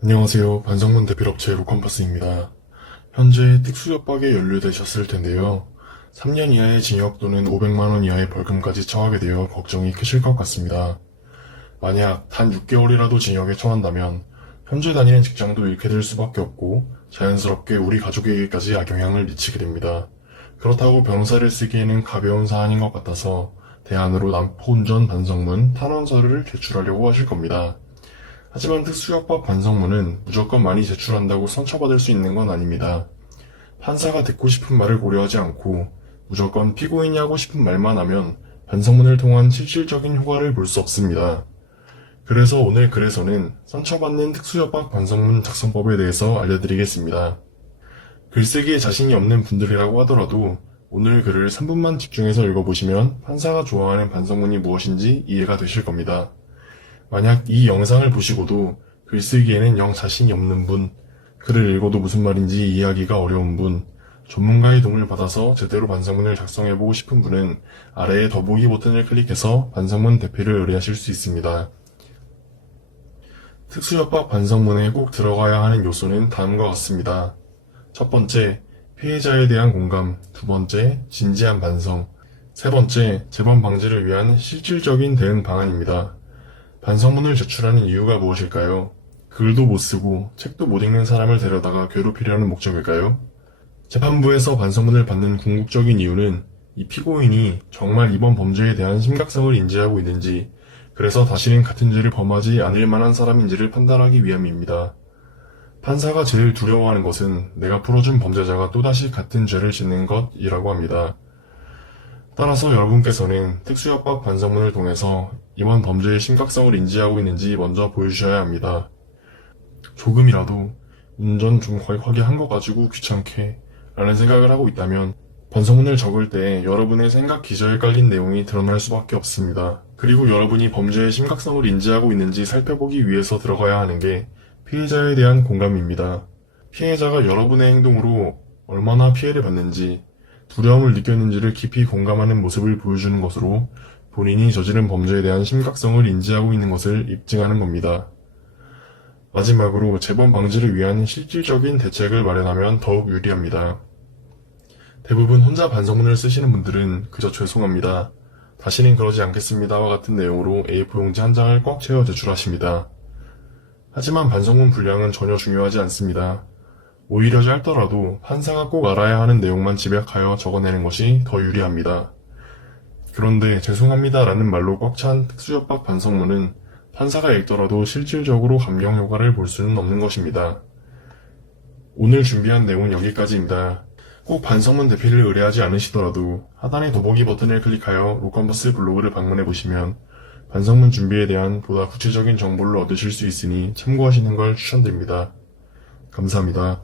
안녕하세요. 반성문 대필업체 로컴퍼스입니다. 현재 특수협박에 연루되셨을 텐데요. 3년 이하의 징역 또는 500만원 이하의 벌금까지 처하게 되어 걱정이 크실 것 같습니다. 만약 단 6개월이라도 징역에 처한다면 현재 다니는 직장도 잃게 될 수밖에 없고 자연스럽게 우리 가족에게까지 악영향을 미치게 됩니다. 그렇다고 변호사를 쓰기에는 가벼운 사안인 것 같아서 대안으로 남포운전 반성문 탄원서를 제출하려고 하실 겁니다. 하지만 특수협박 반성문은 무조건 많이 제출한다고 상처받을 수 있는 건 아닙니다. 판사가 듣고 싶은 말을 고려하지 않고 무조건 피고인이 하고 싶은 말만 하면 반성문을 통한 실질적인 효과를 볼 수 없습니다. 그래서 오늘 글에서는 상처받는 특수협박 반성문 작성법에 대해서 알려드리겠습니다. 글쓰기에 자신이 없는 분들이라고 하더라도 오늘 글을 3분만 집중해서 읽어보시면 판사가 좋아하는 반성문이 무엇인지 이해가 되실 겁니다. 만약 이 영상을 보시고도 글쓰기에는 영 자신이 없는 분, 글을 읽어도 무슨 말인지 이해하기가 어려운 분, 전문가의 도움을 받아서 제대로 반성문을 작성해보고 싶은 분은 아래의 더보기 버튼을 클릭해서 반성문 대피를 의뢰하실 수 있습니다. 특수협박 반성문에 꼭 들어가야 하는 요소는 다음과 같습니다. 첫 번째, 피해자에 대한 공감. 두 번째, 진지한 반성. 세 번째, 재범 방지를 위한 실질적인 대응 방안입니다. 반성문을 제출하는 이유가 무엇일까요? 글도 못 쓰고 책도 못 읽는 사람을 데려다가 괴롭히려는 목적일까요? 재판부에서 반성문을 받는 궁극적인 이유는 이 피고인이 정말 이번 범죄에 대한 심각성을 인지하고 있는지, 그래서 다시는 같은 죄를 범하지 않을 만한 사람인지를 판단하기 위함입니다. 판사가 제일 두려워하는 것은 내가 풀어준 범죄자가 또다시 같은 죄를 짓는 것이라고 합니다. 따라서 여러분께서는 특수협박 반성문을 통해서 이번 범죄의 심각성을 인지하고 있는지 먼저 보여주셔야 합니다. 조금이라도 운전 좀 과격하게 한 거 가지고 귀찮게 라는 생각을 하고 있다면 반성문을 적을 때 여러분의 생각 기저에 깔린 내용이 드러날 수밖에 없습니다. 그리고 여러분이 범죄의 심각성을 인지하고 있는지 살펴보기 위해서 들어가야 하는 게 피해자에 대한 공감입니다. 피해자가 여러분의 행동으로 얼마나 피해를 받는지, 두려움을 느꼈는지를 깊이 공감하는 모습을 보여주는 것으로 본인이 저지른 범죄에 대한 심각성을 인지하고 있는 것을 입증하는 겁니다. 마지막으로 재범 방지를 위한 실질적인 대책을 마련하면 더욱 유리합니다. 대부분 혼자 반성문을 쓰시는 분들은 그저 죄송합니다, 다시는 그러지 않겠습니다와 같은 내용으로 A4 용지 한 장을 꽉 채워 제출하십니다. 하지만 반성문 분량은 전혀 중요하지 않습니다. 오히려 짧더라도 판사가 꼭 알아야 하는 내용만 집약하여 적어내는 것이 더 유리합니다. 그런데 죄송합니다 라는 말로 꽉 찬 특수협박 반성문은 판사가 읽더라도 실질적으로 감경 효과를 볼 수는 없는 것입니다. 오늘 준비한 내용은 여기까지입니다. 꼭 반성문 대피를 의뢰하지 않으시더라도 하단의 더보기 버튼을 클릭하여 로컴버스 블로그를 방문해보시면 반성문 준비에 대한 보다 구체적인 정보를 얻으실 수 있으니 참고하시는 걸 추천드립니다. 감사합니다.